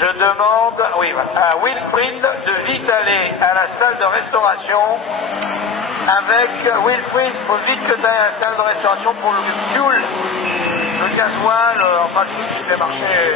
Je demande, oui, à Wilfried de vite aller à la salle de restauration avec Wilfried, il faut vite que tu ailles à la salle de restauration pour le fuel, le gasoil, enfin tout ce qui fait marcher.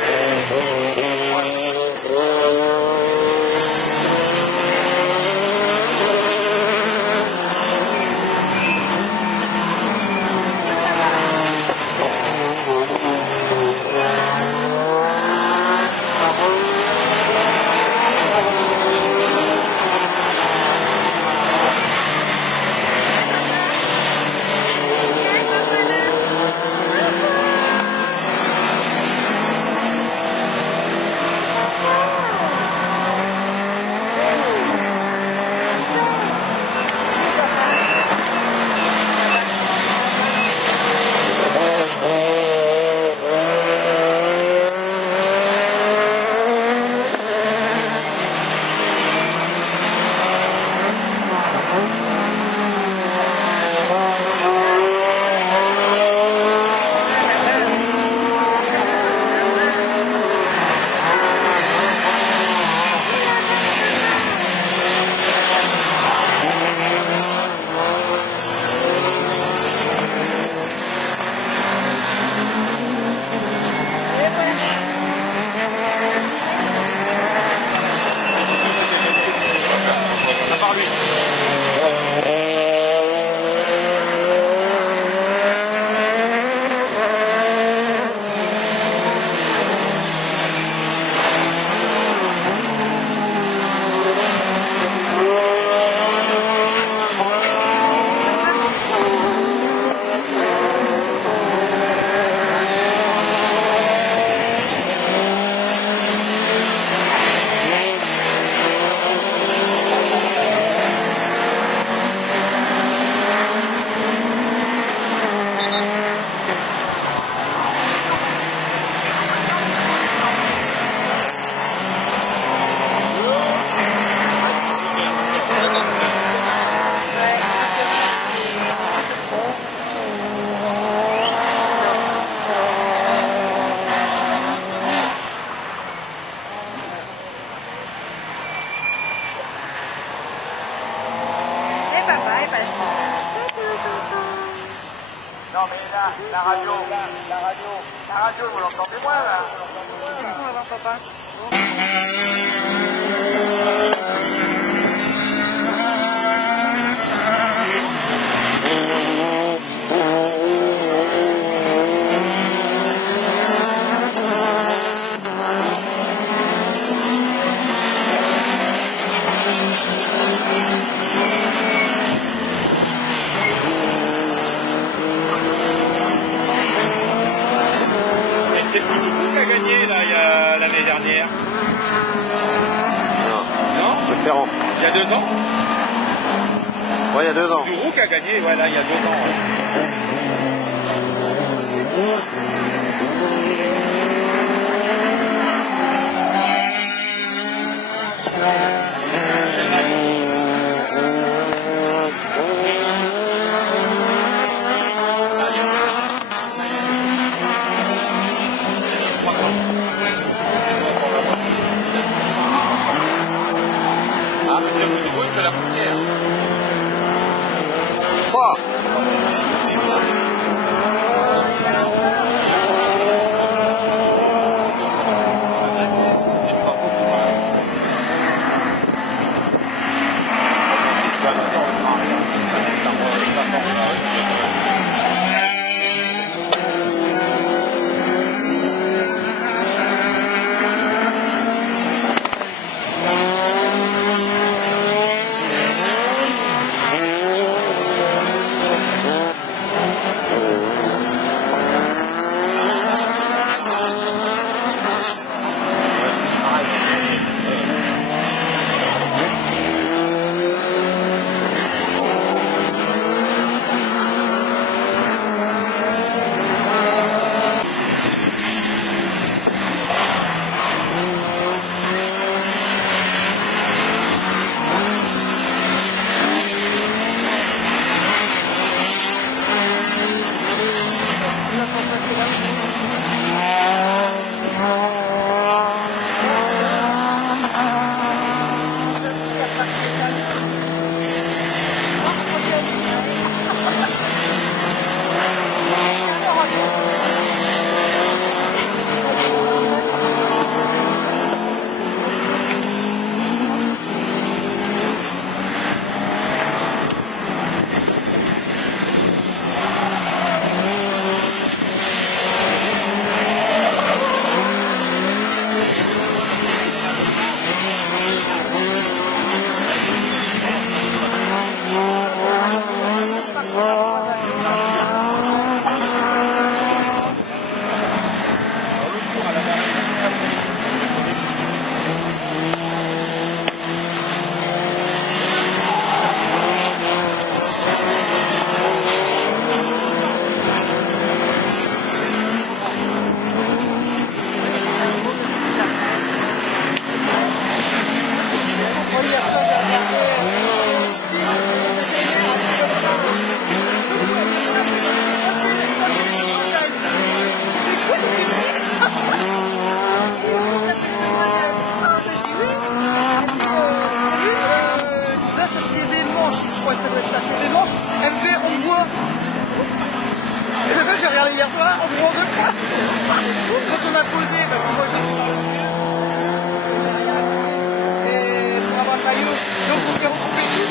Non mais là, la radio, vous l'entendez moins là? On va voir papa. C'est le petit coup qui a gagné là, l'année dernière. Non, Ferrand. il y a 2 ans. Ouais, il y a 2 ans. Dourou qui a gagné, voilà, il y a 2 ans. Ah, mais c'est le niveau de la première. Oh. Les manches, elle me fait, on me voit. Et le fait, j'ai regardé hier soir, on me voit deux fois. Quand on a posé, parce que moi je suis par dessus. Et pour avoir le maillot, donc on s'est retrouvés ici.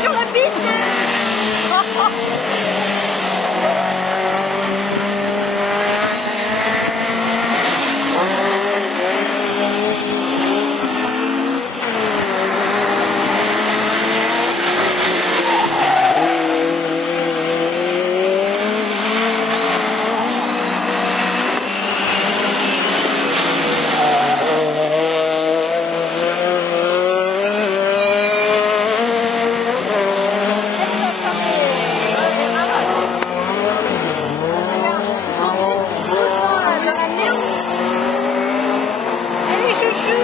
Sur la piste. Allez, chouchou.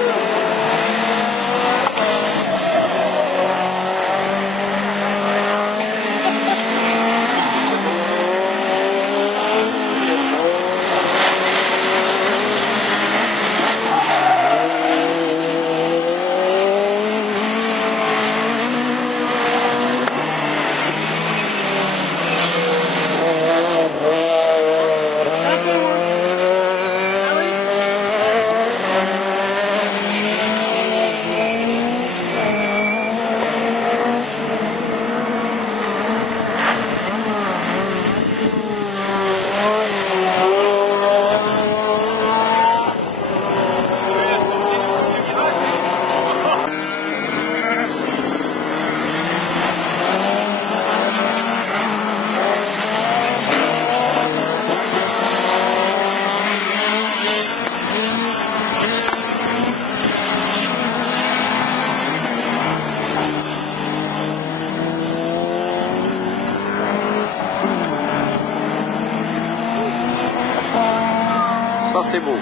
Ça, c'est beau.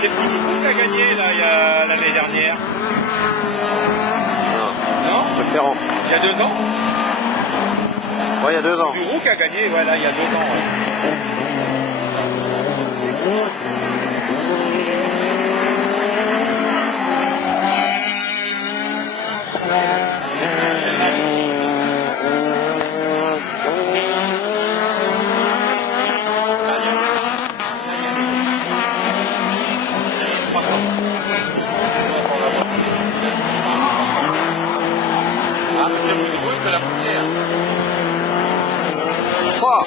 C'est Petit qui a gagné là, l'année dernière. Non? Préférant. Il y a 2 ans? Ouais, il y a 2 ans. Bureau qui a gagné, voilà, il y a 2 ans. Ah, mais c'est plus gros que la première. Oh.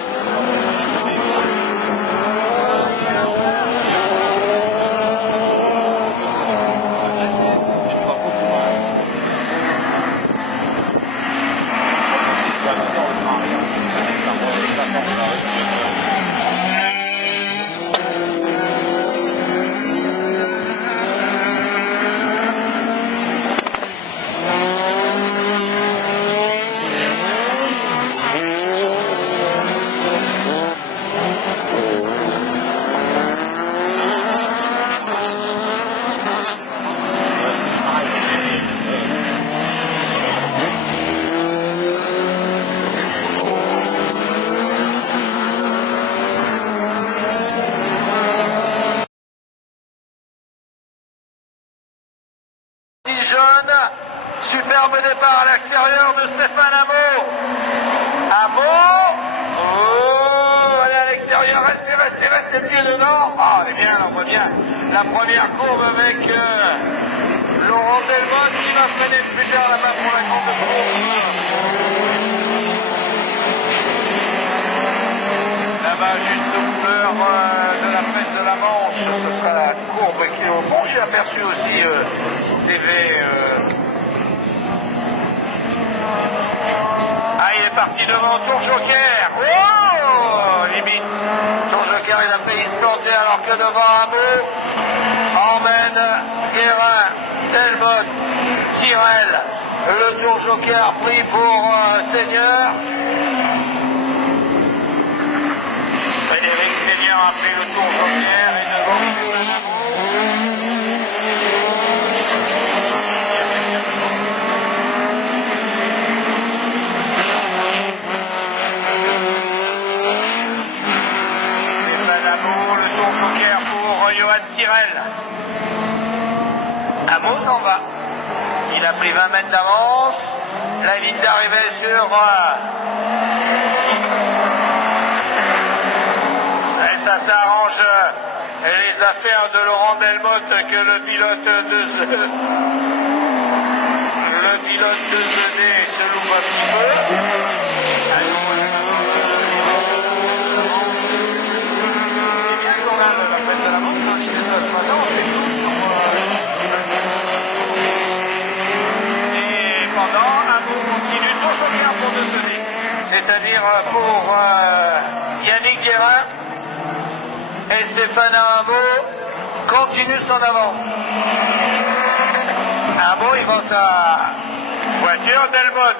Superbe départ à l'extérieur de Stéphane Hameau. Hameau. Oh, allez à l'extérieur, restez pieds dedans. Ah, elle est bien, on voit bien. La première courbe avec Laurent Delmotte qui va freiner plus tard là-bas pour la grande courbe. Là-bas, juste aux couleurs de la fête de la Manche, ce sera la courbe qui est au fond. J'ai aperçu aussi TV. Ah, il est parti devant Tour Joker. Oh, limite. Tour Joker, il a failli se planter alors que devant Hameau emmène Guérin, Delmotte, Tyrrell. Le Tour Joker pris pour Seigneur. Frédéric Seigneur a pris le Tour Joker et devant Johan Tyrrell. Hameau s'en va. Il a pris 20 mètres d'avance. Là, il est arrivé sur... Et ça s'arrange les affaires de Laurent Delmotte que le pilote de ZD se loupe un petit peu. La fête de la Manche, première pour deux tennis. C'est-à-dire pour Yannick Guérin et Stéphane Hamot continue son avance. Hamot, il vend sa voiture. Delmotte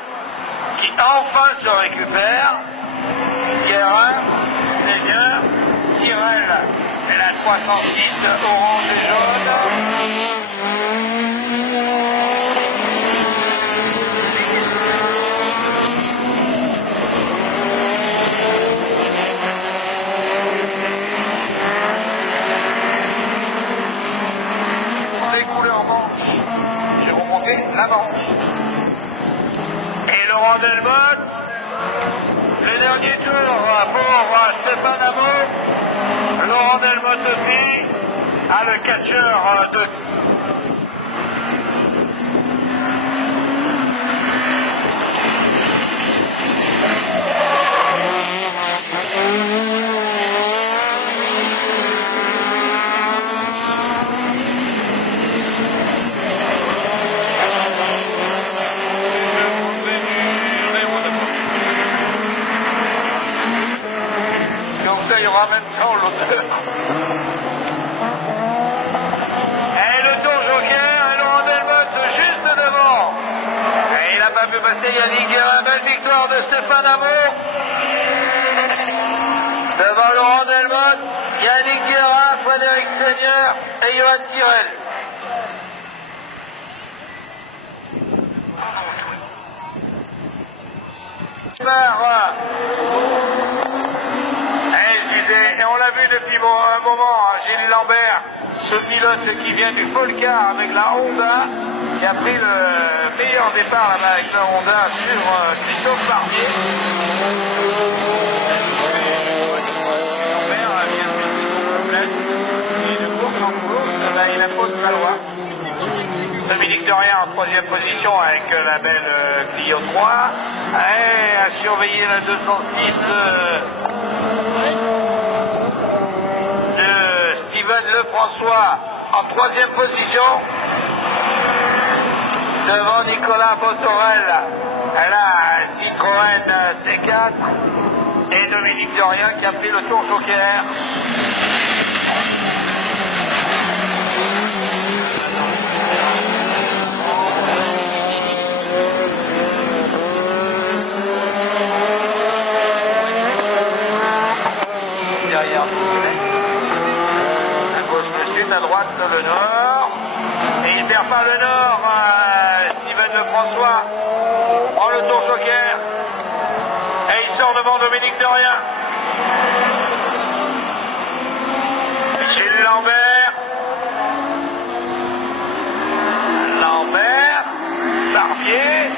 qui enfin se récupère. Guérin, c'est bien. Tyrrell, et la 306 orange et jaune. Couleur manche, j'ai remonté la manche. Et Laurent Delmotte, le dernier tour pour Stéphane Hamot. Laurent Delmotte aussi a le catcheur de... Il y aura en même temps l'auteur. Et le tour joker, et Laurent Delmotte juste devant. Et il n'a pas pu passer Yannick Guérin. Belle victoire de Stéphane Hamot. Devant Laurent Delmotte, Yannick Guérin, Frédéric Seigneur et Johan Tyrrell. Et on l'a vu depuis un moment, Gilles Lambert, ce pilote qui vient du Polcar avec la Honda, qui a pris le meilleur départ là-bas avec la Honda sur Christophe Barbier. Lambert vient de faire ses complètes, et de course en course, là, il impose sa loi. Dominique Dorien en troisième position avec la belle Clio 3. Et à surveiller la 206 de Steven Lefrançois en troisième position. Devant Nicolas Botorel, la Citroën C4. Et Dominique Dorien qui a pris le tour joker. Derrière, à gauche le sud, à droite le nord. Et il perd pas le nord, Steven Lefrançois prend le tour joker. Et il sort devant Dominique Dorien. Gilles Lambert. Barbier.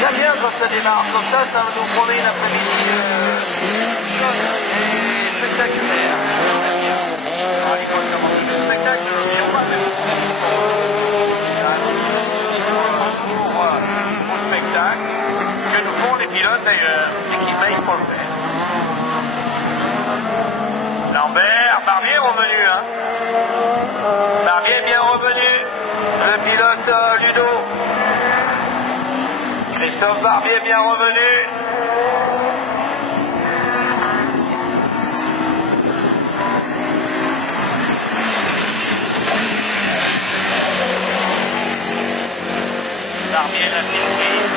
Très bien quand ça démarre comme ça va nous promet une après-midi spectaculaire. Il faut commencer le spectacle, je ne dis pas, mais au spectacle que nous font les pilotes d'ailleurs et qui payent pour le faire. Lambert, Barbier est revenu, hein. Barbier est bien revenu. Le pilote Ludo. Christophe Barbier est bien revenu. Barbier l'a surprise.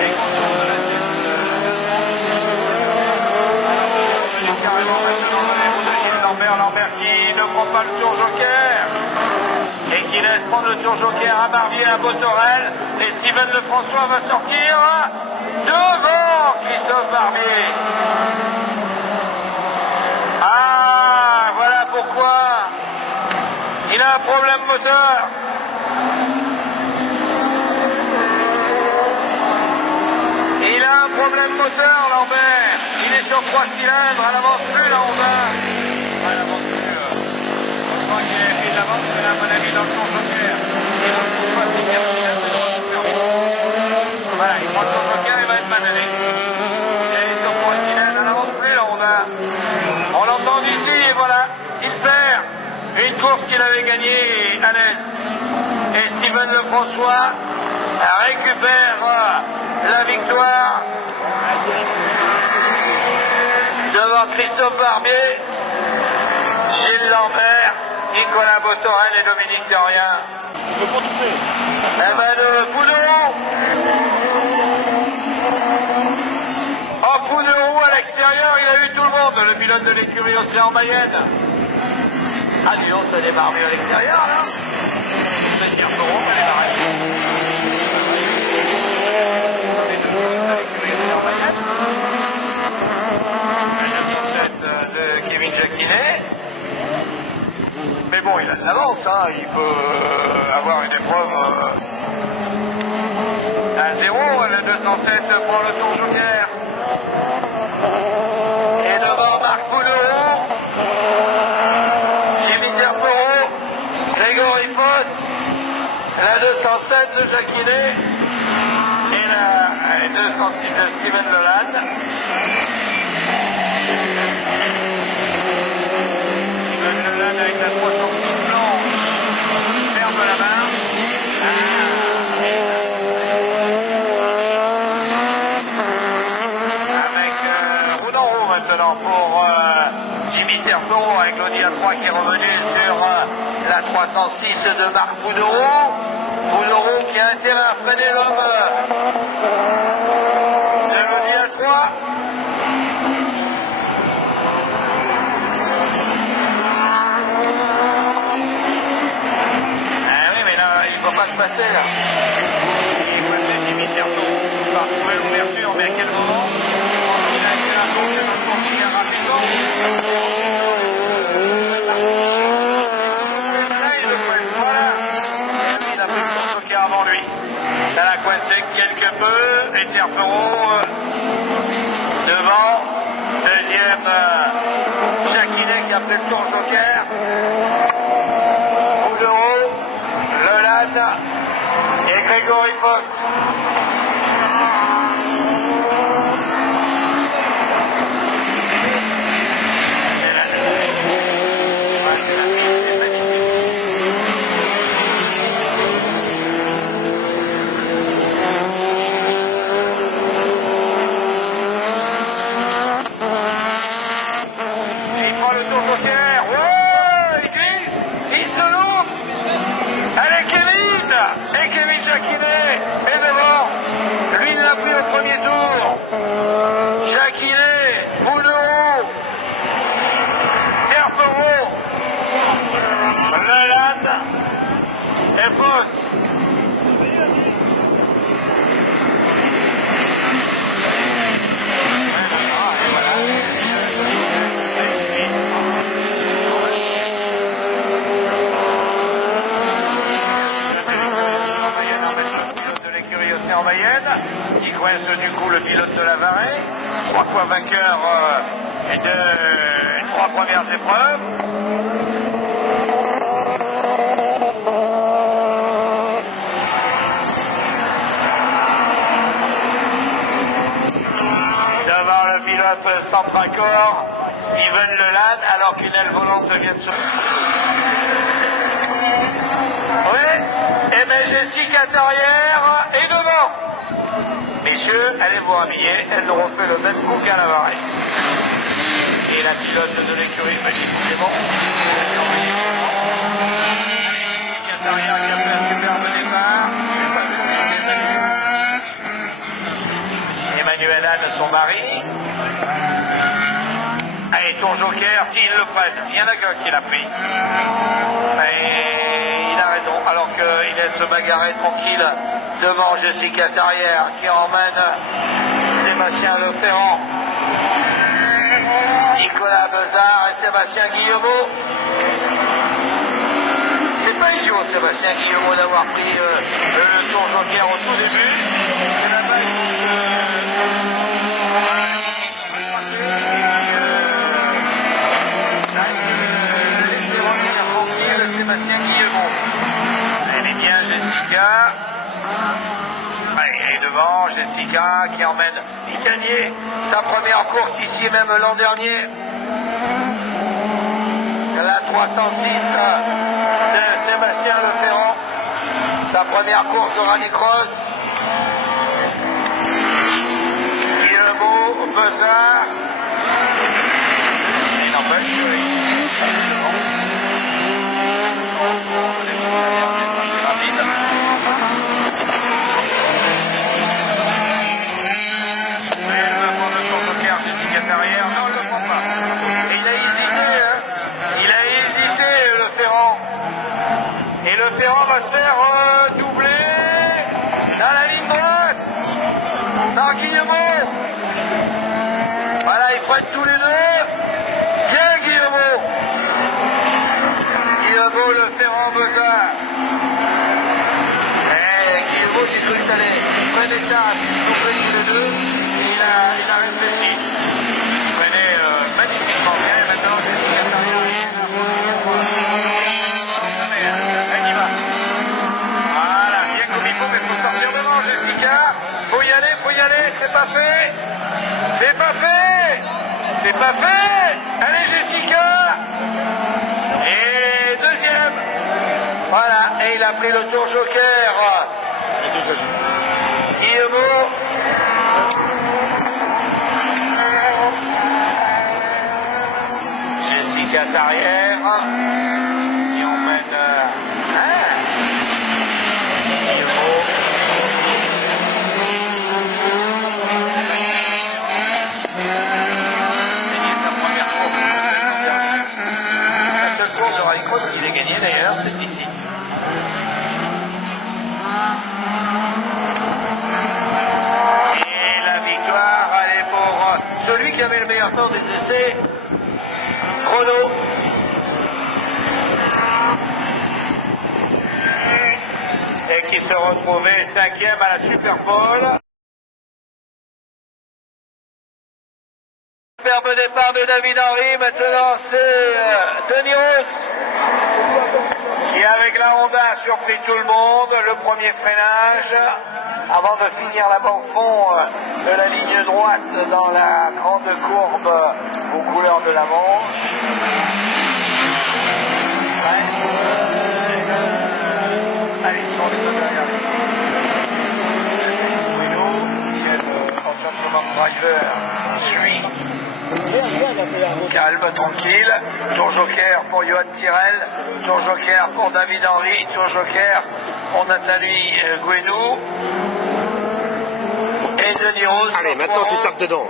Et contour de la tête. Carrément maintenant dans les roues de Gilles Lambert. Lambert qui ne prend pas le tour joker. Et qui laisse prendre le tour joker à Barbier, à Botorel. Et Steven Lefrançois va sortir devant Christophe Barbier. Ah, voilà pourquoi il a un problème moteur. Il a un problème moteur, Lambert. Il est sur 3 cylindres, elle n'avance plus, la Honda. Elle n'avance plus. Je crois qu'il a fait de l'avance, mais là, à mon avis, dans le tour joker. Il ne trouve pas ses 4 cylindres, il doit se faire. Voilà, il prend le tour joker, il va être manuel. Il est sur 3 cylindres, elle n'avance plus, la Honda. On l'entend d'ici, et voilà, il perd une course qu'il avait gagnée à l'aise. Et Steven Lefrançois récupère la victoire devant Christophe Barbier, Gilles Lambert, Nicolas Botorel et Dominique Dorien. Le pont tout fait. Eh ben le Pouneau. En Pouneau à l'extérieur, il a eu tout le monde, le pilote de l'écurie Océan Mayenne. Ah dis donc, ça démarre mieux à l'extérieur là. C'est dire pour on va démarrer. De Kevin Jacquinet. Mais bon, il a de l'avance, hein. Il peut avoir une épreuve à 0. Le 207 pour le Tour Joker. Et devant Marc Pouneau, Jimmy Derporo, Grégory Foss, la 207 de Jacquinet et la 206 de Steven Leland. Avec la 306 blanche, ferme la main. Avec roue en roue maintenant pour Jimmy Terpero avec l'Audi A3 qui est revenu sur la 306 de Marc Pouneau. Pouneau qui a intérêt à freiner l'homme de l'Audi A3. Pas se passer là. Il est passé Jimmy Terpero par trouver l'ouverture, mais à quel moment? Il a été un tour qui est rapidement. Voilà. Il a pris son joker avant lui. Ça l'a coincé quelque peu. Et Terpero devant. Deuxième Jacquinet qui a pris le tour joker. Et Grégory Foss. Il prend le tour joker. Ouais, il glisse. Il se loupe. Allez, Kevin. Et Kevin Jacquinet est devant. Lui, il l'a pris au premier tour. Jacquinet, Pouneau, Terpero, Leland et Foss. En Mayenne, qui coince du coup le pilote de la Varenne, 3 fois vainqueur de 3 premières épreuves. Devant le pilote Centracor, Steven Leland, alors qu'une aile volante vient de se... Oui, et bien Jessica Tarrière est devant. Messieurs, allez vous habiller, elles auront fait le même coup qu'à la Varenne. Et la pilote de l'écurie me dit que c'est bon. Jessica Tarrière qui a fait un superbe départ. Emmanuel Anne, son mari. Allez, tour joker, s'ils le prennent. Il y en a qu'un qui l'a pris. Et il a raison, alors qu'il laisse se bagarrer tranquille devant Jessica Tarrière qui emmène Sébastien Leferrand, Nicolas Bezard et Sébastien Guillemot. C'est pas idiot Sébastien Guillemot d'avoir pris le tour joker au tout début. C'est la balle Sébastien Guillemot. Elle est bien Jessica. Elle est devant Jessica qui emmène Picanier, sa première course ici même l'an dernier. La 306 de Sébastien Leferrand. Sa première course de rallycross. Guillemot, Besard. Il n'empêche que... rapide. Mais il va prendre le porte-cœur du ticket arrière. Non, il ne le prend pas. Et il a hésité, hein. Il a hésité, le Ferrand. Et le Ferrand va se faire doubler dans la ligne droite. Dans Guillemot. Voilà, ils prennent tous les deux. Bien Guillemot. Guillemot, le Ferrand, Besard. Et Guillemot qui souhaite aller prenez ça, doubler tous les deux. Il a réfléchi. Il prenait magnifiquement bien. Et maintenant, c'est le arrière. Elle y va. Voilà, bien comme il faut, mais il faut sortir devant, Jessica. Faut y aller, c'est pas fait. C'est pas fait. C'est pas fait. Allez, Jessica. Et deuxième. Voilà, et il a pris le tour joker. Guillemot. Jessica derrière. Et on mène... Guillemot. Gagné sa première course. La seule course de rallycross qu'il ait gagné d'ailleurs, c'est ici. Et la victoire, elle est pour celui qui avait le meilleur temps des essais, Chrono. Et qui se retrouvait 5e à la Superpole. Superbe départ de David Henry, maintenant c'est Denis Roos qui avec la Honda a surpris tout le monde. Le premier freinage avant de finir là-bas au fond de la ligne droite dans la grande courbe aux couleurs de la Manche. Allez, ils sont les deux derrière les Bruno, qui est le entraînement driver, suit. Calme, tranquille. Tour joker pour Johan Tyrrell. Tour joker pour David Henry. Tour joker pour Nathalie Gouenou. Et Denis Roos. Allez, maintenant tu tapes dedans.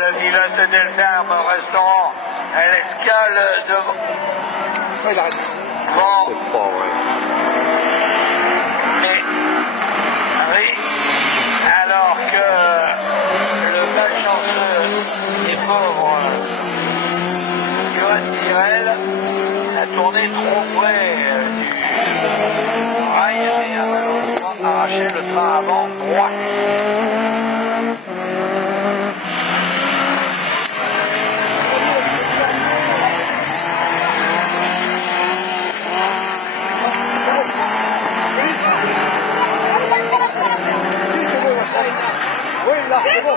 Le Villa Deltarme restaurant. Elle escale devant. Oh, il arrête. Bon. C'est pas vrai. Et oui, alors que le malchanceux et pauvre Johan Tyrrell a tourné trop près du rail et a malheureusement arraché le train avant droit. Oui, là, c'est bon.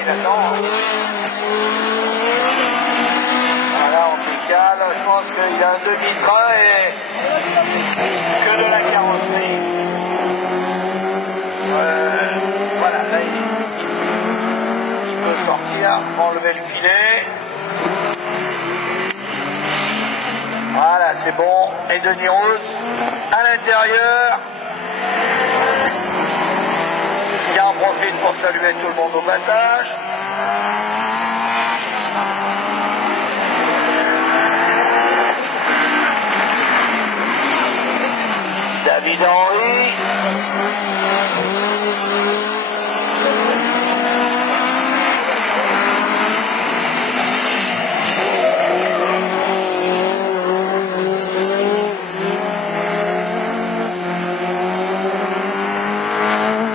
Il attend. Voilà, on décale. Je pense qu'il a un demi-train et que de la carrosserie. Voilà, là il peut sortir, enlever le filet. Voilà, c'est bon. Et Denis Roos à l'intérieur. Qui en profite pour saluer tout le monde au passage. David Henry.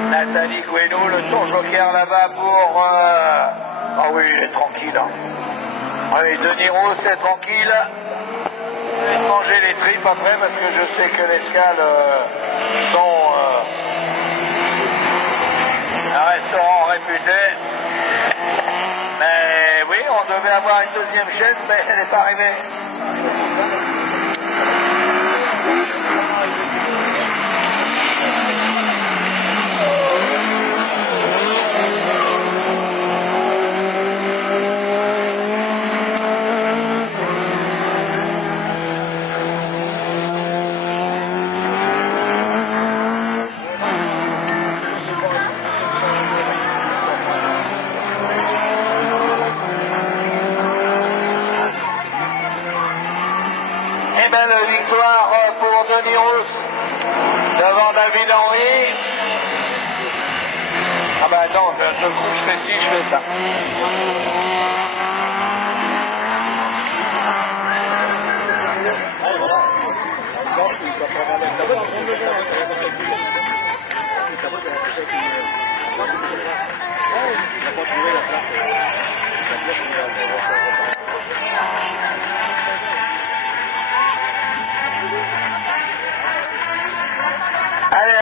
Nathalie Gouenou, le tour joker là-bas pour... Ah oui, il est tranquille. Hein. Oui, Denis Roos est tranquille. Je vais manger les tripes après parce que je sais que les scales sont Un restaurant réputé. Mais oui, on devait avoir une deuxième chaîne, mais elle n'est pas arrivée. Et belle victoire pour Denis Rousse devant David Henry. Ah bah attends, je fais ci, je fais ça. Allez.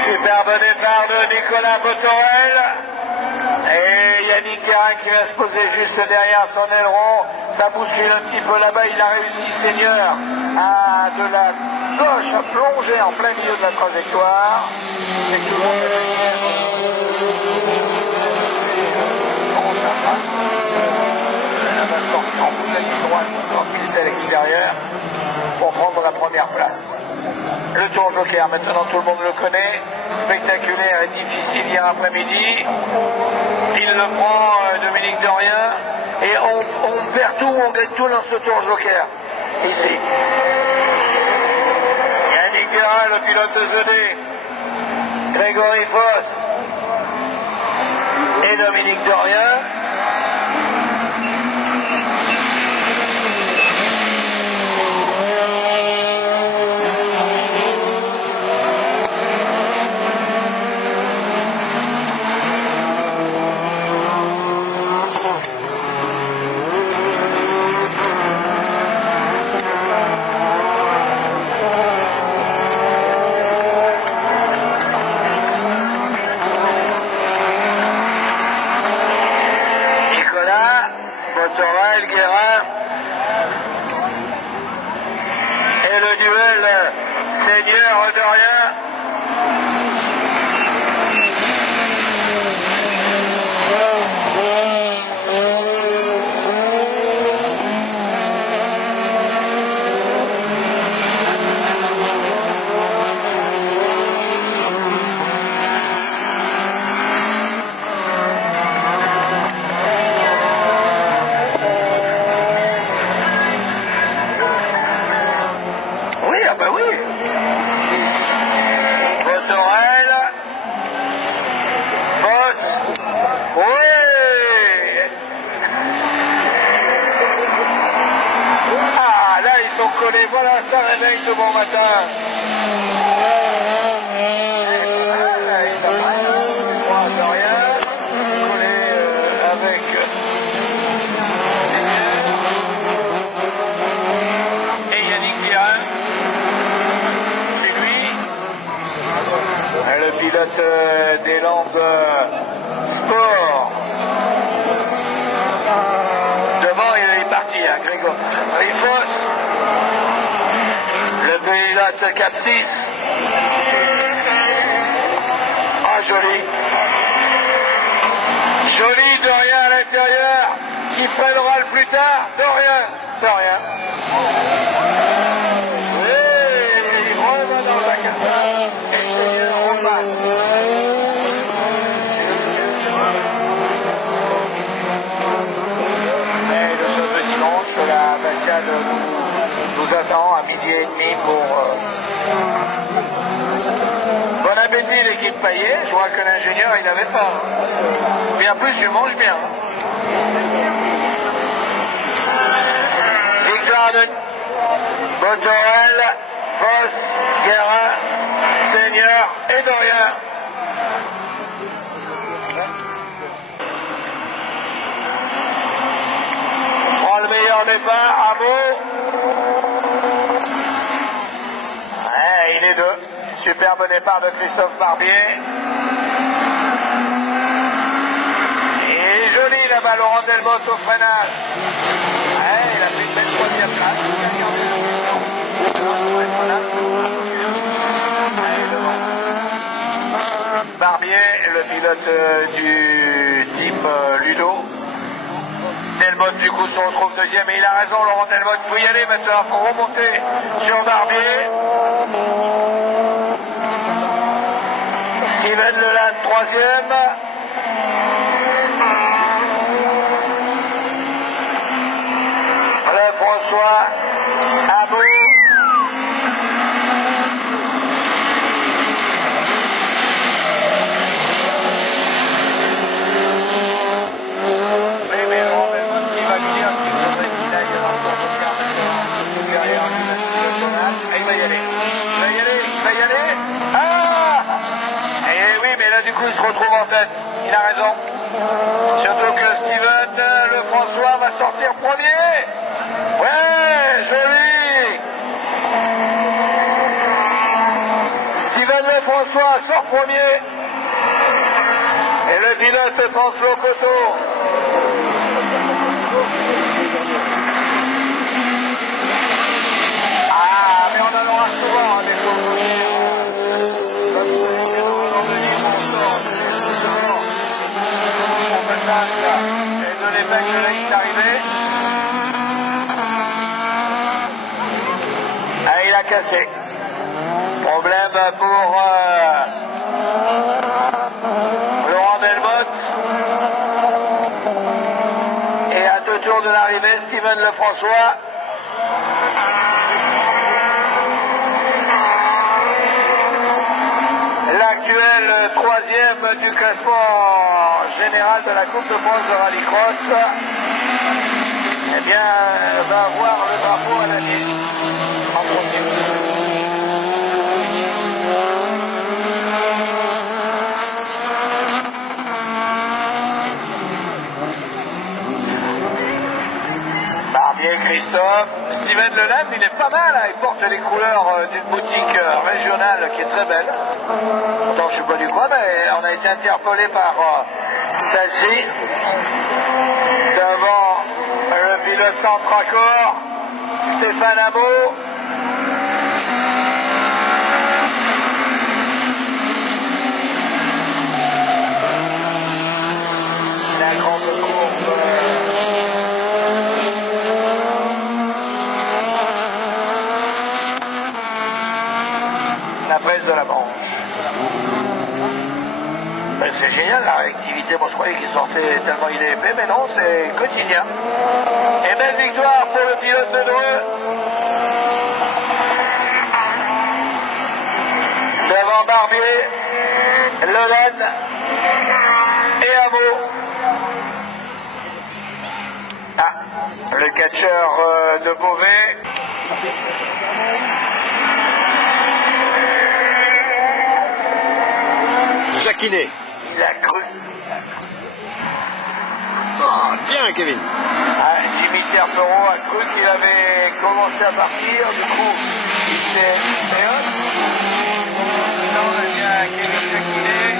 Superbe départ de Nicolas Botorel. Et Yannick Guérin qui va se poser juste derrière son aileron. Ça bouscule un petit peu là-bas. Il a réussi, Seigneur, à de la gauche à plonger en plein milieu de la trajectoire. C'est tout le monde en bout de la ligne droite, en glisse à l'extérieur pour prendre la première place. Le tour Joker, maintenant tout le monde le connaît, spectaculaire et difficile hier après-midi. Il le prend, Dominique Dorien, et on perd tout, on gagne tout dans ce tour Joker. Ici. Yannick Guérin, le pilote de ZD, Grégory Foss et Dominique Dorien. Botorel, Guérin et le duel Seigneur-Dorien. Botorel, Foss, oui. Ah, là ils sont collés, voilà, ça réveille ce bon matin. Dorien, collé avec et Yannick Guérin. Le pilote des lampes sport. Devant, il est parti, hein, Grégory Foss. Le pilote 4-6. Ah, joli. Joli, Dorien à l'intérieur. Qui freinera le plus tard? Dorien. Oui, il revient dans la cassette. Mais le ce dimanche, la Batiade nous attend à 12h30 pour... Bon appétit l'équipe Payet. Je vois que l'ingénieur il n'avait pas. Mais en plus, je mange bien. Victoire de Botorel, Foss, Guérin, Seigneur et Dorien. Prend le meilleur départ, Amo. les deux. Superbe départ de Christophe Barbier. Et joli là-bas, Laurent Delmotte au freinage. Ouais, il a fait une belle troisième place. Barbier, le pilote du team Ludo. Delmotte du coup se retrouve deuxième et il a raison, Laurent Delmotte, il faut y aller maintenant, il faut remonter sur Barbier. Steven Leland troisième. Le François Abou. Du coup, il se retrouve en tête. Il a raison. Surtout que Steven Lefrançois va sortir premier. Ouais, joli. Steven Lefrançois sort premier. Et le pilote pense au coteau. Ah, mais on en aura souvent des coteaux. Et de l'évêque de la est arrivé. Ah, il a cassé. Problème pour Laurent Delmotte. Et à 2 tours de l'arrivée, Steven Lefrançois. L'actuel troisième du classement général de la Coupe de France de Rallycross, eh bien, va avoir le drapeau à l'année en premier. Barbier, Christophe, Steven Leland, il est pas mal, hein. Il porte les couleurs d'une boutique régionale qui est très belle. Pourtant, je ne sais pas du quoi, mais on a été interpellé par celle-ci. Devant le pilote Centracor, Stéphane Amo. La grande courbe. La presse de la banque. Ben, c'est génial la réactivité, moi je croyais qu'il sortait tellement il est épais, mais non, c'est quotidien. Et belle victoire pour le pilote de Dreux. Devant Barbier, Leland et Amo. Ah, le catcheur de Beauvais. Jacquinet. Il a cru. Oh, bien, Kevin. Ah, Jimmy Terpereau a cru qu'il avait commencé à partir, du coup, il s'est fait hop. Maintenant, on a bien Kevin Jacquinet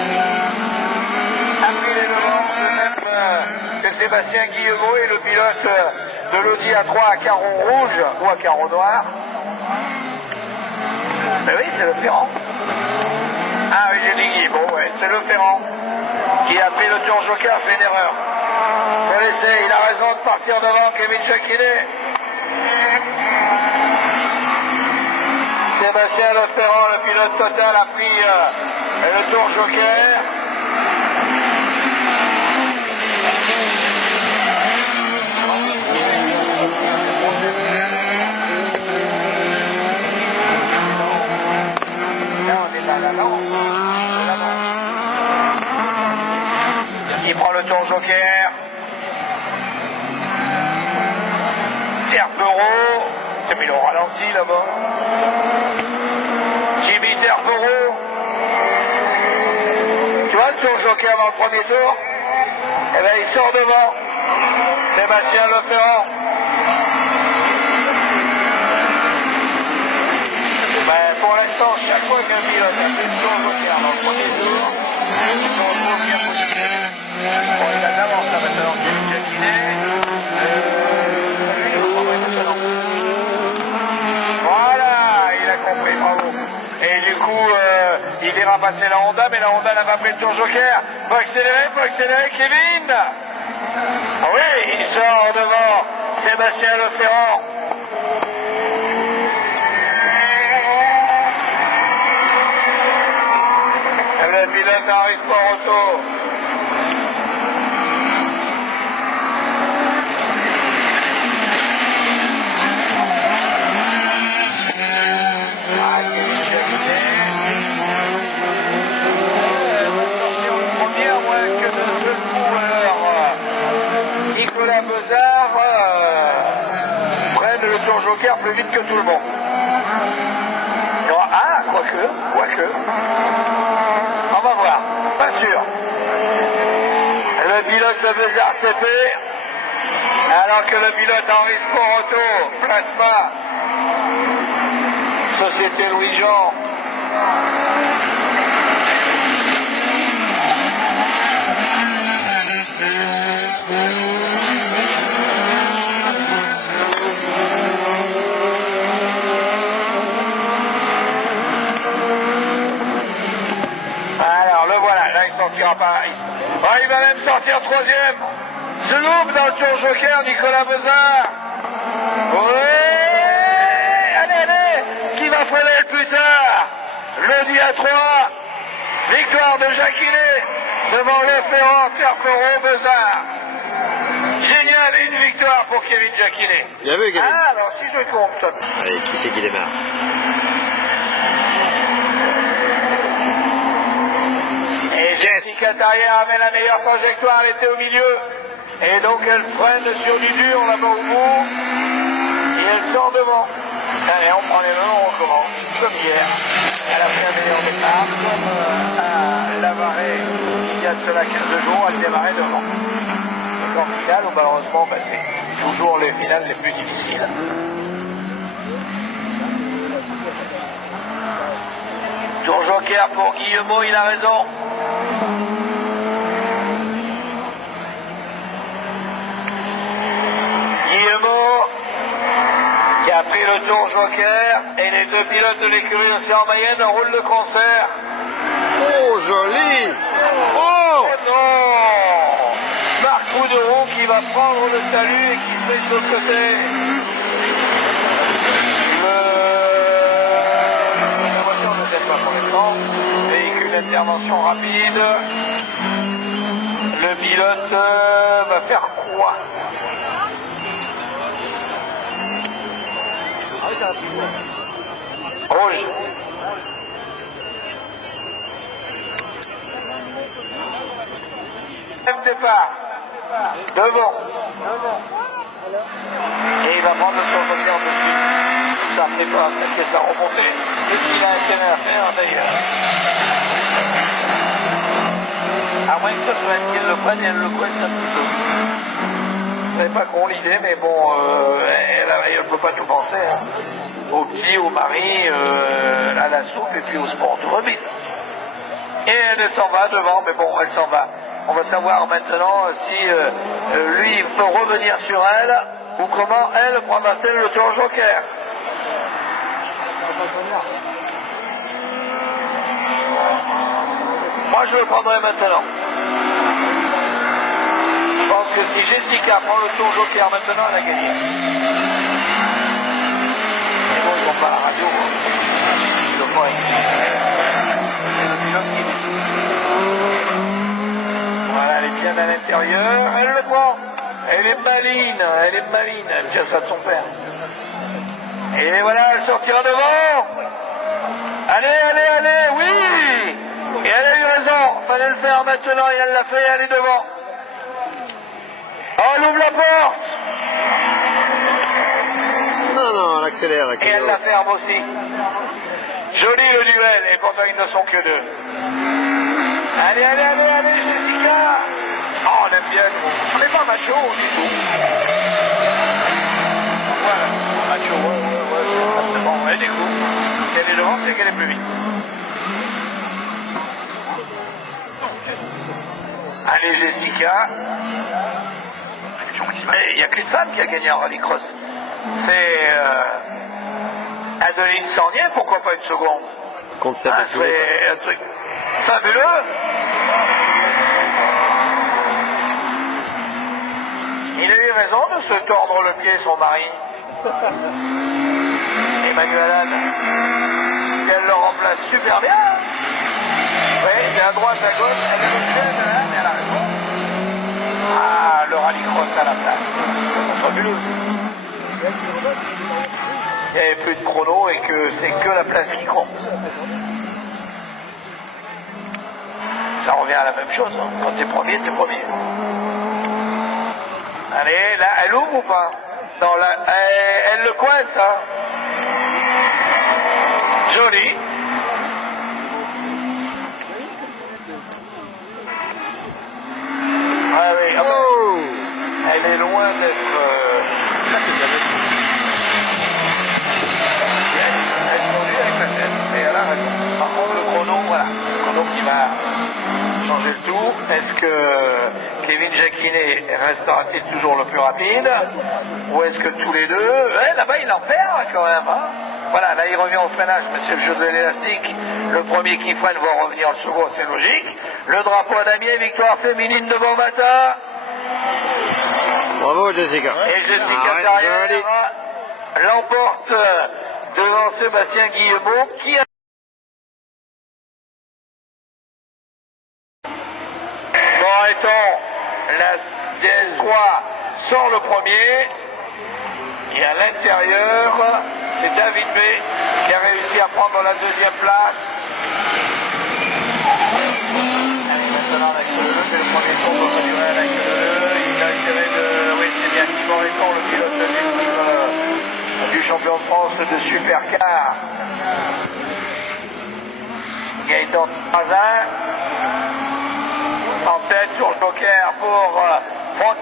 a pris les devants, de même que Sébastien Guillemot et le pilote de l'Audi A3 à carreau rouge ou à carreau noir. Ben oui, c'est le Ferrand. Ah oui, j'ai dit Guillemot, ouais, c'est le Ferrand qui a pris le tour joker, fait une erreur. Faut laisser, il a raison de partir devant Kevin Jacquinet. Sébastien Leferrand, le pilote Total, a pris le tour joker. Là, on est à l'avant. Il prend le tour joker. Terpereau. C'est mis le ralenti là-bas. Jimmy Terpereau. Tu vois le tour joker dans le premier tour? Eh bien, il sort devant. Sébastien Leferrand. Ben, pour l'instant, l'instant, chaque fois qu'un pilote a fait le tour Joker dans le premier tour, il se retrouve bien positionné. Bon, il a de l'avance là maintenant, Kevin Jacquinet. Voilà, il a compris, bravo. Et du coup, il ira passer la Honda, mais la Honda n'a pas pris le tour Joker. Faut accélérer, Kevin. Ah oui, il sort devant Sébastien Leferrand. Le pilote Henry Sport Auto. Nicolas Bezard prenne le tour Joker plus vite que tout le monde. Ah, quoique. On va voir, pas sûr. Le pilote de Bezard TP, alors que le pilote Henry Sport Auto, Plasma, Société Louis-Jean. Alors le voilà, là il sortira pas. Il va même sortir troisième. Se loupe dans le tour Joker, Nicolas Bezard. Allez, qui va freiner le plus tard? Le à 3. Victoire de Jacquinet devant Leferrand, Ferperon, Bezard. Génial, une victoire pour Kevin Jacquinet. Bien vu, Kevin. Ah, alors si je compte. Allez, qui c'est qui démarre? Jessica Tarrière avait la meilleure trajectoire, elle était au milieu. Et donc elle freine sur du dur là-bas au bout. Et elle sort devant. Allez, on prend les mains, on recommence. Comme hier. Elle a fait un meilleur départ. Comme à Lavaré, il y a de cela 15 jours, elle démarrait devant. Donc en finale, malheureusement, c'est toujours les finales les plus difficiles. Tour Joker pour Guillemot, il a raison. Guillemot qui a pris le tour Joker et les deux pilotes de l'écurie Océan Mayenne roulent le concert. Oh, joli! Oh! Non! Marc Bouderon qui va prendre le salut et qui se met sur le côté. La voiture ne t'aide pas pour l'instant. Véhicule d'intervention rapide. Le pilote va faire quoi? Rouge. Même départ. Devant. Et il va prendre le tour Joker de suite. Ça ne fait pas, parce que ça remonter. C'est ce qu'il a intérêt à faire d'ailleurs. À moins que ce soit qu'il le prenne et elle le coince un petit peu. Je ne savais pas qu'on l'idée, mais bon, elle ne peut pas tout penser. Hein. Au petit, au mari, à la soupe et puis au sport de remise. Et elle s'en va devant, mais bon, elle s'en va. On va savoir maintenant si lui peut revenir sur elle ou comment elle prendra-t-elle le tour Joker. Moi, je le prendrai maintenant. Je pense que si Jessica prend le tour Joker maintenant, elle a gagné. Mais bon, ils vont pas à la radio. Ils le voient. C'est le pilote qui dit. Voilà, elle est bien à l'intérieur. Elle le prend. Elle est maline. Elle tient ça de son père. Et voilà, elle sortira devant. Allez, oui. Et elle a eu raison. Fallait le faire maintenant et elle l'a fait. Elle est devant. Oh, elle ouvre la porte. Non, elle accélère. Et elle la ferme aussi. Joli le duel. Et pourtant, ils ne sont que deux. Allez, Jessica. Oh, on aime bien. On n'est pas macho du tout. Voilà, macho, ouais, c'est bon. Et du coup, quel est le devant, c'est qu'elle est plus vite. Allez, Jessica. Il n'y a qu'une femme qui a gagné en rallycross. C'est Adeline Sornier, pourquoi pas une seconde? Concept Ah, c'est un truc fabuleux. Il a eu raison de se tordre le pied, son mari. Emmanuel Anne. Elle le remplace super bien. Oui, c'est à droite, à gauche, elle a raison. Ah, le rallycross à la place. C'est fabuleux. Il n'y avait plus de chrono et que c'est que la place qui compte. Ça revient à la même chose. Hein. Quand t'es premier, t'es premier. Allez, là, elle ouvre ou pas? Non, là, elle le coince, hein. Joli. Ah oui, ah ben, Oh! elle est loin d'être... Elle est tendue avec la tête, mais elle a raison. Par contre, le chrono, voilà. Le chrono qui va changer le tout. Est-ce que Kevin Jacquinet restera-t-il toujours le plus rapide? Ou est-ce que tous les deux... Ouais, là-bas, il en perd quand même. Hein. Voilà, là, il revient au freinage, mais c'est le jeu de l'élastique. Le premier qui freine va revenir le second, c'est logique. Le drapeau à damier, victoire féminine de bon matin. Bravo, Jessica. Et Jessica Ah ouais, Carrière joli. l'emporte devant Sébastien Guillemot, qui a... Bon, étant, la DS3 sort le premier. Et à l'intérieur, c'est David B qui a réussi à prendre la deuxième place. Allez, maintenant la queue leu, c'est le premier tour pour mesurer à la queue leu. Il a tiré de... Oui, c'est bien Yvan Letton, le pilote de l'équipe du champion de France de Supercar. Gaëtan Razin en tête sur le joker pour Franck.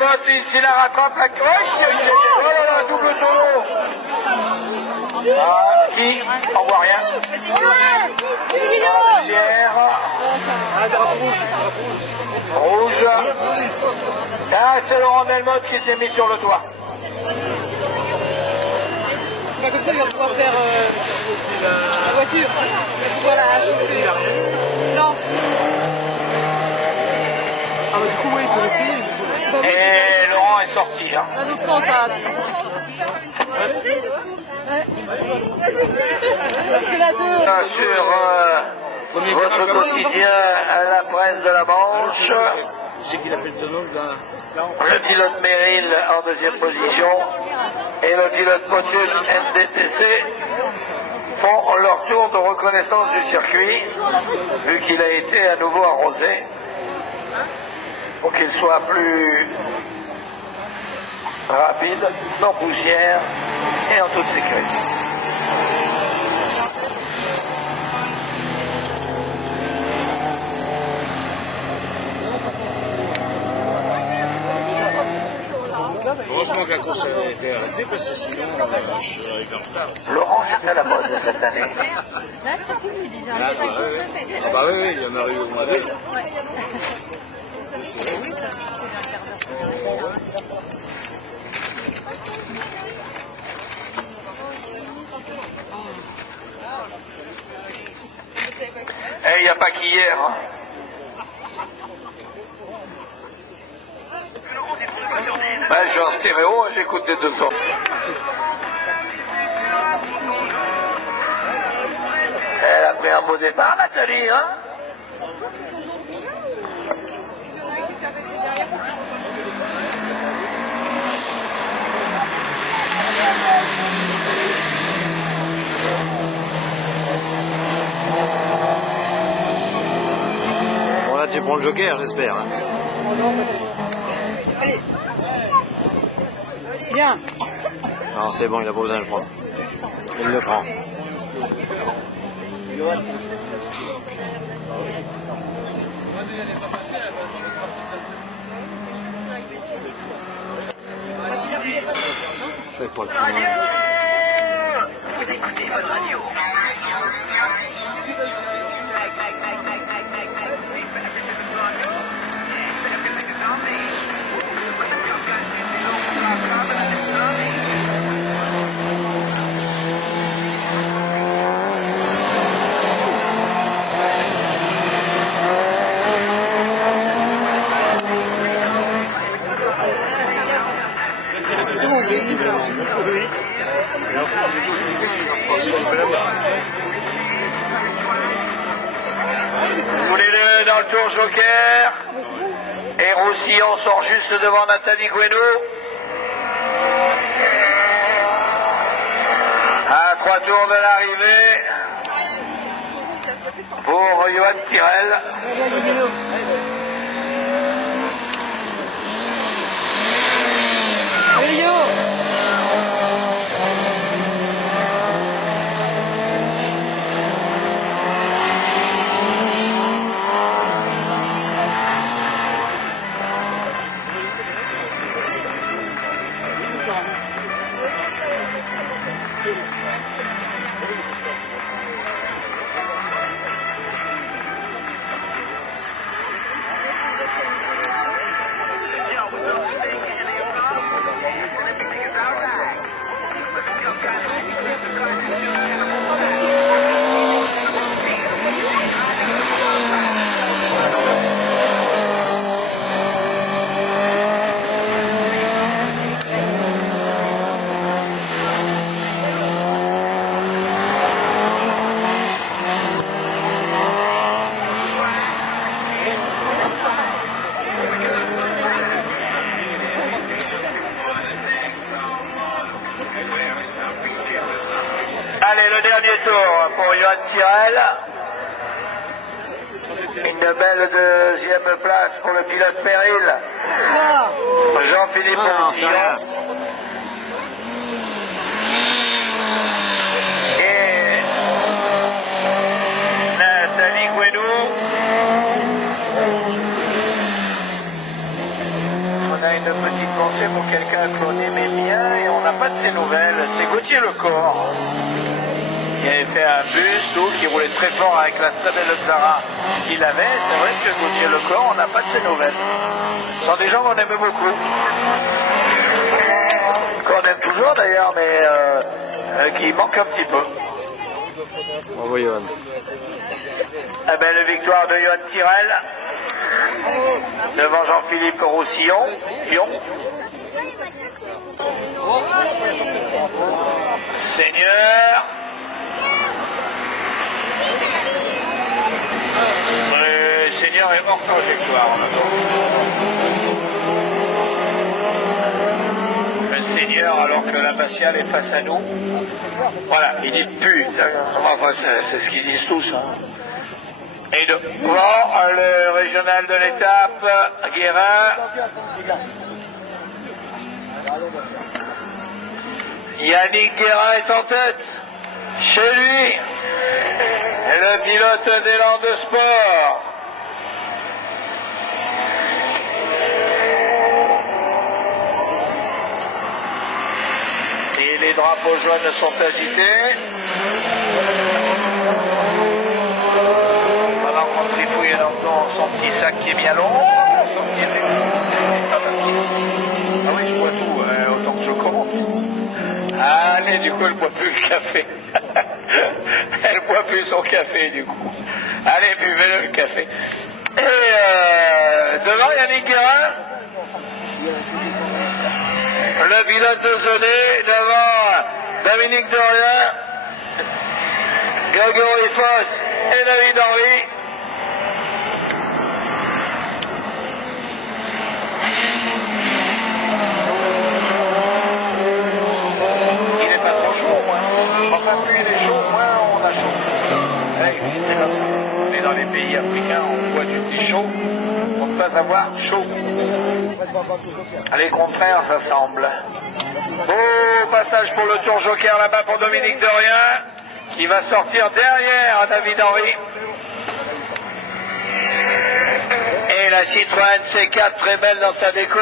Delmotte, ici la rattrape la crèche. Oh là là, double solo. Ah, qui on voit rien. Pierre. Rouge. Ah, c'est Laurent Delmotte qui s'est mis sur le toit. C'est pas comme ça qu'il va pouvoir faire la voiture. Il va pouvoir la chauffer. Non. Ah bah du coup, ouais, il peut essayer. Et Laurent est sorti. Hein. Dans l'autre sens, ça. Parce que la deux. Sur votre quotidien à la presse de la Manche. C'est qu'il a fait le tonneau là. Le pilote Merrill en deuxième position et le pilote Motul NDTC font leur tour de reconnaissance du circuit, vu qu'il a été à nouveau arrosé, pour qu'il soit plus rapide, sans poussière et en toute sécurité. Heureusement que la course a été arrêtée parce que sinon je serais en retard. Laurent est à la mode cette année. Là, c'est cool, c'est déjà Ah bah oui, il y en a eu au moins deux. Et il n'y a pas qu'hier. Hein. Ben, je suis en stéréo, j'écoute les deux sons. Elle a pris un beau départ, Nathalie, hein? Bon là tu prends le joker j'espère. Hein. Allez. Bien. Non c'est bon, il a pas besoin de le prendre. Il le prend. Fais pas le prendre. Vous écoutez votre radio. C'est bon, il est libre. Tous les deux dans le tour joker. Et Roussillon sort juste devant Nathalie Guénaud. À 3 tours de l'arrivée. Pour Johan Tirel. Allez, Guido. Allez, Guido. Allez, le dernier tour pour Johan Tirel. Une belle deuxième place pour le pilote Merrill. Là. Jean-Philippe Non, c'est Roussillon. rien. Et Nathalie Guénaud. On a une petite passer pour quelqu'un que l'on aimait bien et on n'a pas de ses nouvelles. C'est Gauthier Lecor qui avait fait un bus, tout, qui roulait très fort avec la très belle Clara qu'il avait. C'est vrai que Gauthier Lecor, on n'a pas de ses nouvelles. Ce sont des gens qu'on aimait beaucoup. Qu'on aime toujours d'ailleurs, mais qui manquent un petit peu. Bravo Johan. La belle victoire de Johan Tirel devant Jean-Philippe Roussillon. Seigneur. Le Seigneur est mort sans victoire en attendant. Le Seigneur, alors que l'abbatiale est face à nous, voilà, il dit pu. Enfin, c'est ce qu'ils disent tous. Hein. Et devant le régional de l'étape, Guérin. Yannick Guérin est en tête. Chez lui, le pilote d'Élan de Sport. Et les drapeaux jaunes sont agités. Pendant qu'on trifouille dans son petit sac qui est bien long. Son petit... Ah oui, je bois tout, autant que je commence. Allez, du coup, elle ne boit plus le café. Elle ne boit plus son café, du coup. Allez, buvez-le, le café. Et devant Yannick Guérin, le pilote de Zoné, devant Dominique Dorien, Grégory Foss et David Henry. Enfin, plus il est chaud, moins on a chaud. Hey, c'est comme ça. On est dans les pays africains, on boit du thé chaud pour ne pas avoir chaud. Les contraires, ça semble. Beau passage pour le tour joker là-bas pour Dominique Dorien, qui va sortir derrière David Henry. Et la Citroën C4 très belle dans sa déco.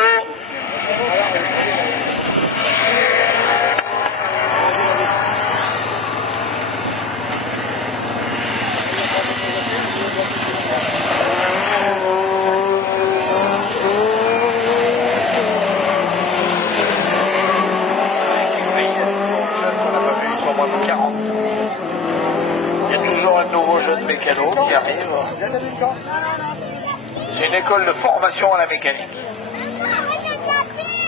Il y a toujours un nouveau jeune mécano qui arrive. C'est une école de formation à la mécanique.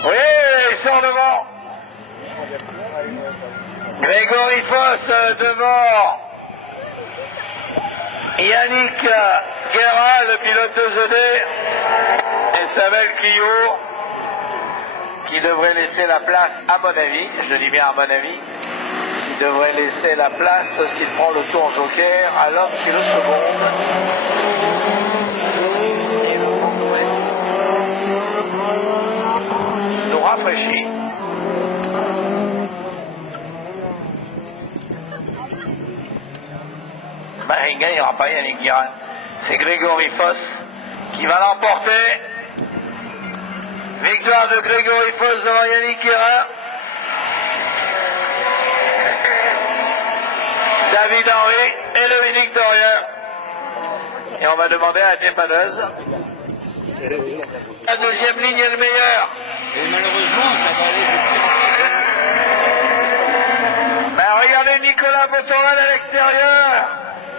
Oui, il sort devant. Grégory Foss devant. Yannick Guérin, le pilote de ZD. Et sa belle Clio, qui devrait laisser la place, à mon avis, je dis bien à mon avis, qui devrait laisser la place, s'il prend le tour joker, à l'homme qui le seconde. Et le vent nous rafraîchit. Ben, il ne gagnera pas, Yannick Guérin. C'est Grégory Foss qui va l'emporter. Victoire de Grégory Foss devant Yannick Guérin. David Henry et Dominique Dorien. Et on va demander à la dépanneuse. La deuxième ligne est le meilleur. Et malheureusement, ça va aller beaucoup. Ben, regardez Nicolas Botorel à l'extérieur.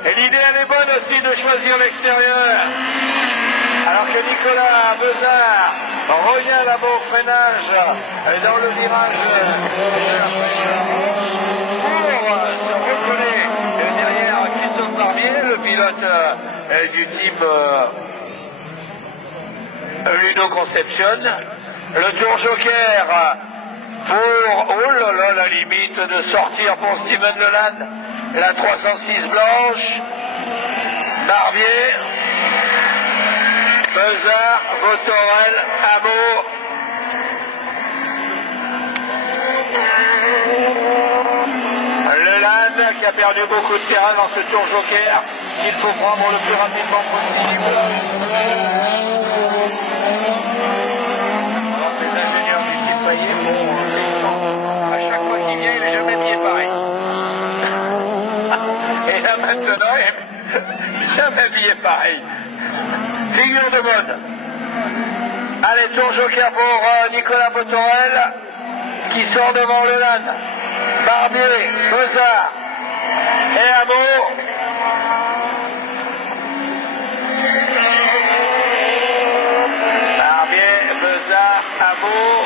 Et l'idée, elle est bonne aussi de choisir l'extérieur. Alors que Nicolas Bezard revient là-bas au freinage dans le virage pour se recoller derrière Christophe Barbier, le pilote du type Ludo Conception. Le tour joker pour, oh là là, la limite de sortir pour Steven Leland, la 306 blanche, Barbier, Bezard, Botorel, Hameau. Leland qui a perdu beaucoup de terrain dans ce tour joker, qu'il faut prendre le plus rapidement possible. Les ingénieurs du travailler pour à chaque fois qu'il vient, il n'est jamais habillé pareil. Et là maintenant, il n'est jamais habillé pareil. Figure de mode. Allez, tour joker pour Nicolas Botorel, qui sort devant le LAN. Barbier, Beuzard et Amour. Barbier, Beuzard, Amour.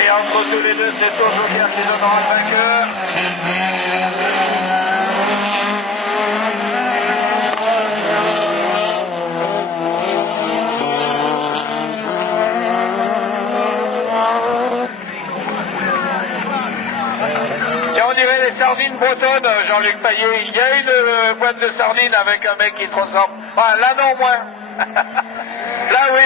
Et entre tous les deux, c'est tour joker qui donnera le vainqueur. On dirait les sardines bretonnes, Jean-Luc Payet. Il y a une boîte de sardines avec un mec qui te ressemble. Enfin, là non moins. Là oui.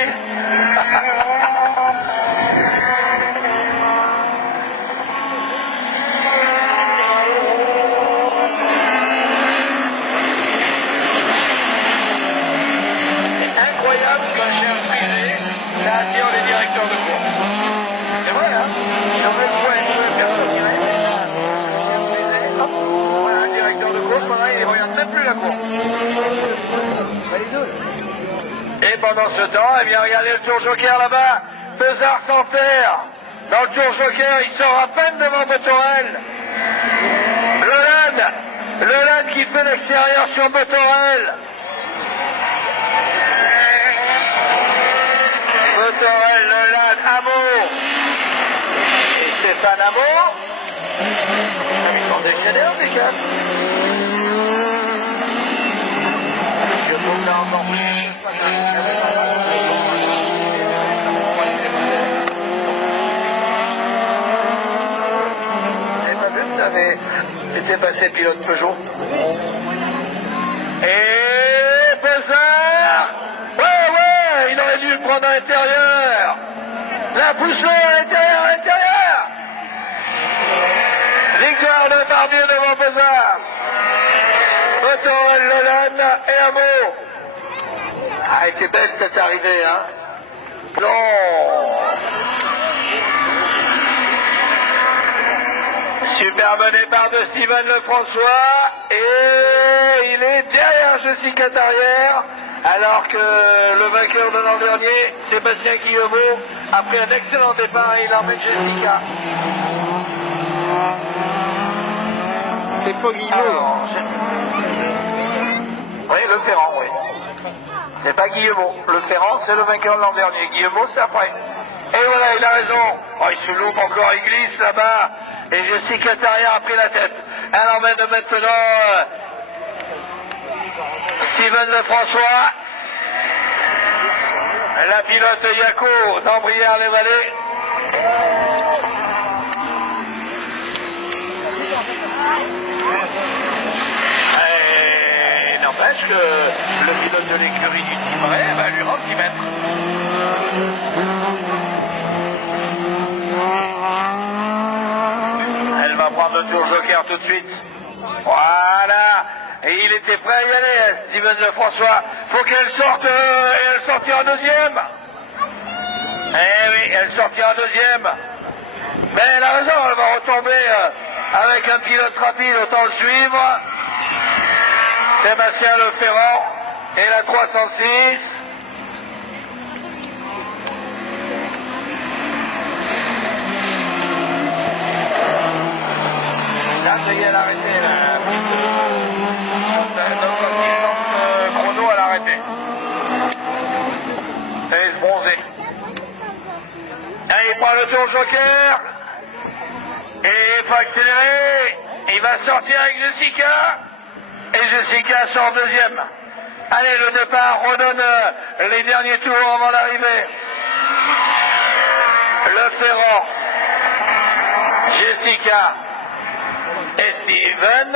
C'est incroyable qu'un chien privé, ça attire les directeurs de course. C'est vrai, hein? Il en met une personne dirait. Voilà, un directeur de course, voilà, il ne regarde même plus la course. Et pendant ce temps, eh bien, regardez le tour joker là-bas. Beuzard s'enterre. Dans le tour joker, il sort à peine devant Botorel. Le LAN qui fait l'extérieur sur Botorel. Botorel, le LAN, Amour. Et Stéphane Amour. Ils sont déchaînés, les gars. Je trouve là encore plus. Vous n'avez pas vu, ça avait été passé pilote Peugeot. Et Beuzard. Ouais, il aurait dû le prendre à l'intérieur. La pousse-le à l'intérieur, Victoire de Barbier devant Beuzard. Botorel, Leland et Amour. Ah, elle était belle cette arrivée, hein. Non. Superbe départ de Steven Lefrançois. Et il est derrière Jessica Tarrière. Alors que le vainqueur de l'an dernier, Sébastien Guillemot, après un excellent départ, il emmène Jessica. C'est pas Guillemot. Oui, Le Ferrand, oui. C'est pas Guillemot. Le Ferrand, c'est le vainqueur de l'an dernier. Guillemot, c'est après. Et voilà, il a raison. Oh, il se loupe encore, il glisse là-bas. Et Jessica Tarrière a pris la tête. Elle emmène maintenant Steven Lefrançois. La pilote Yako d'Ambrières-les-Vallées. Et n'empêche que le pilote de l'écurie du Timbray va lui rendre 10 mètres. Elle va prendre le tour joker tout de suite. Voilà. Et il était prêt à y aller, Steven Lefrançois. Faut qu'elle sorte, et elle sortira deuxième. Eh oui, elle sortira deuxième. Mais elle a raison, elle va retomber avec un pilote rapide, autant le suivre. Sébastien Le Ferrand et la 306. Là, ça y est, elle a arrêté. Notre assistante chrono, elle a arrêté. Elle est bronzée. Allez, il prend le tour joker. Et il faut accélérer. Il va sortir avec Jessica. Et Jessica sort deuxième. Allez, le départ redonne les derniers tours avant l'arrivée. Le Ferrand. Jessica. Et Steven.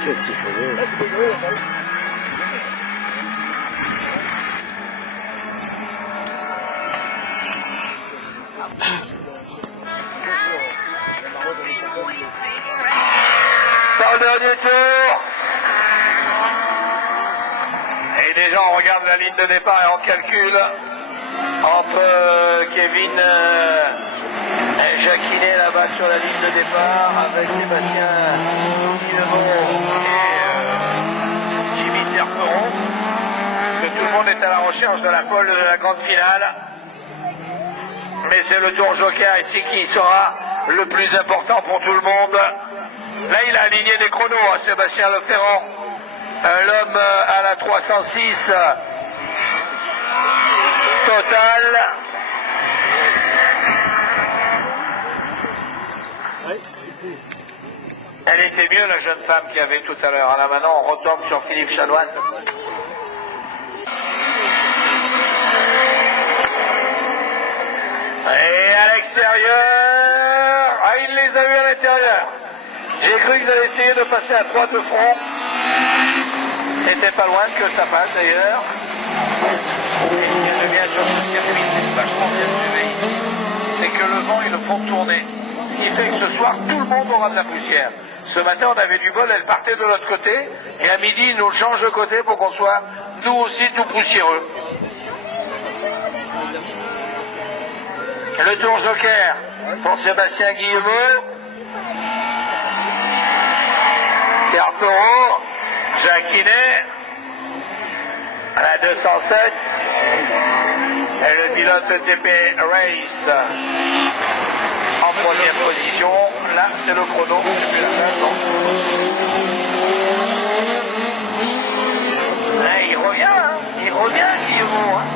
Qu'est-ce qu'il faut dire? Dans le dernier tour. Et déjà on regarde la ligne de départ et on calcule entre Kevin et Jacquinet là-bas sur la ligne de départ avec Sébastien Guillemot et Jimmy Terperon. Parce que tout le monde est à la recherche de la pole de la grande finale. Mais c'est le tour joker ici qui sera le plus important pour tout le monde. Là il a aligné des chronos, hein, Sébastien Leferrand. L'homme à la 306 total. Elle était mieux la jeune femme qu'il y avait tout à l'heure. Là maintenant on retombe sur Philippe Chanoine. Et à l'extérieur, ah il les a eu à l'intérieur. J'ai cru qu'ils allaient essayer de passer à 3 de front. C'était pas loin que ça passe d'ailleurs. Et ce qui est bien sur ce circuit, c'est vachement bien surveillé, c'est que le vent, ils le font tourner. Ce qui fait que ce soir, tout le monde aura de la poussière. Ce matin, on avait du bol, elle partait de l'autre côté, et à midi, ils nous changent de côté pour qu'on soit, nous aussi, tout poussiéreux. Le tour joker pour Sébastien Guillemot. Terperon, Jacquinet, à la 207, et le pilote TP Race en première position. Là, c'est le chrono depuis la fin. Là, il revient, Guillemot. Hein.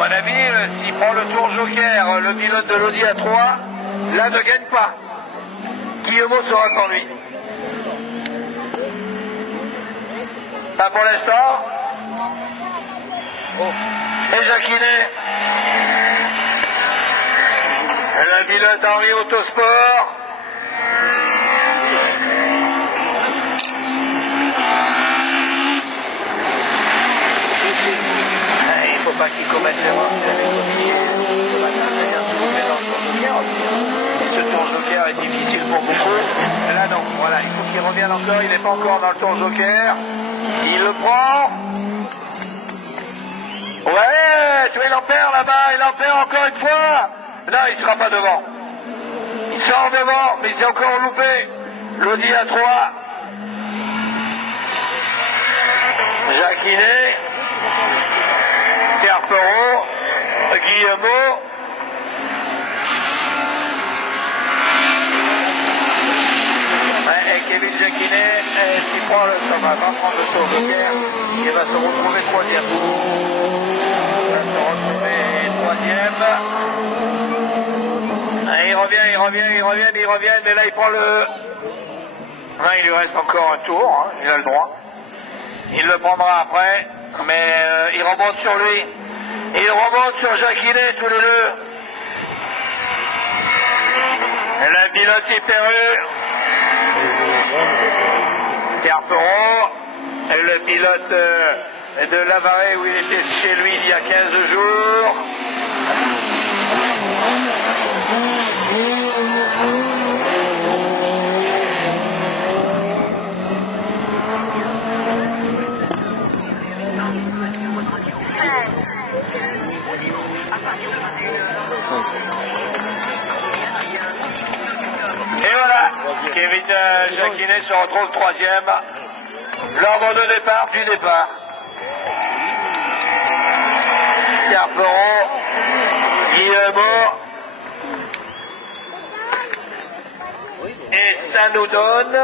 À mon avis, s'il prend le tour joker, le pilote de l'Audi A3, là, ne gagne pas. Guillemot sera sans lui. Pas pour l'instant. Et Jacquinet. Le pilote Henri Autosport. Il ne faut pas qu'il commette l'erreur qu'il avait commis ce matin, c'est-à-dire se trouver dans le tour joker. Ce tour joker est difficile pour beaucoup. Là non, voilà, il faut qu'il revienne encore, il n'est pas encore dans le tour joker. Il le prend. Ouais, tu vois, il en perd là-bas, il en perd encore une fois. Non, il ne sera pas devant. Il sort devant, mais il s'est encore loupé. L'Audi A3. Jacquinet. Terperon. Guillemot. Et Kevin Jacquinet, qui prend le, ça va prendre le tour joker, il va se retrouver troisième. Il va se retrouver troisième. Il revient, mais là il prend le... Là, il lui reste encore un tour, hein, il a le droit. Il le prendra après, mais il remonte sur lui. Il remonte sur Jacquinet tous les deux. La pilote hyper Terperon, le pilote de Lavaret où il était chez lui il y a 15 jours. Et voilà, Kevin Jacquinet se retrouve troisième. L'ordre de départ du départ. Terperon, Guillemot. Et ça nous donne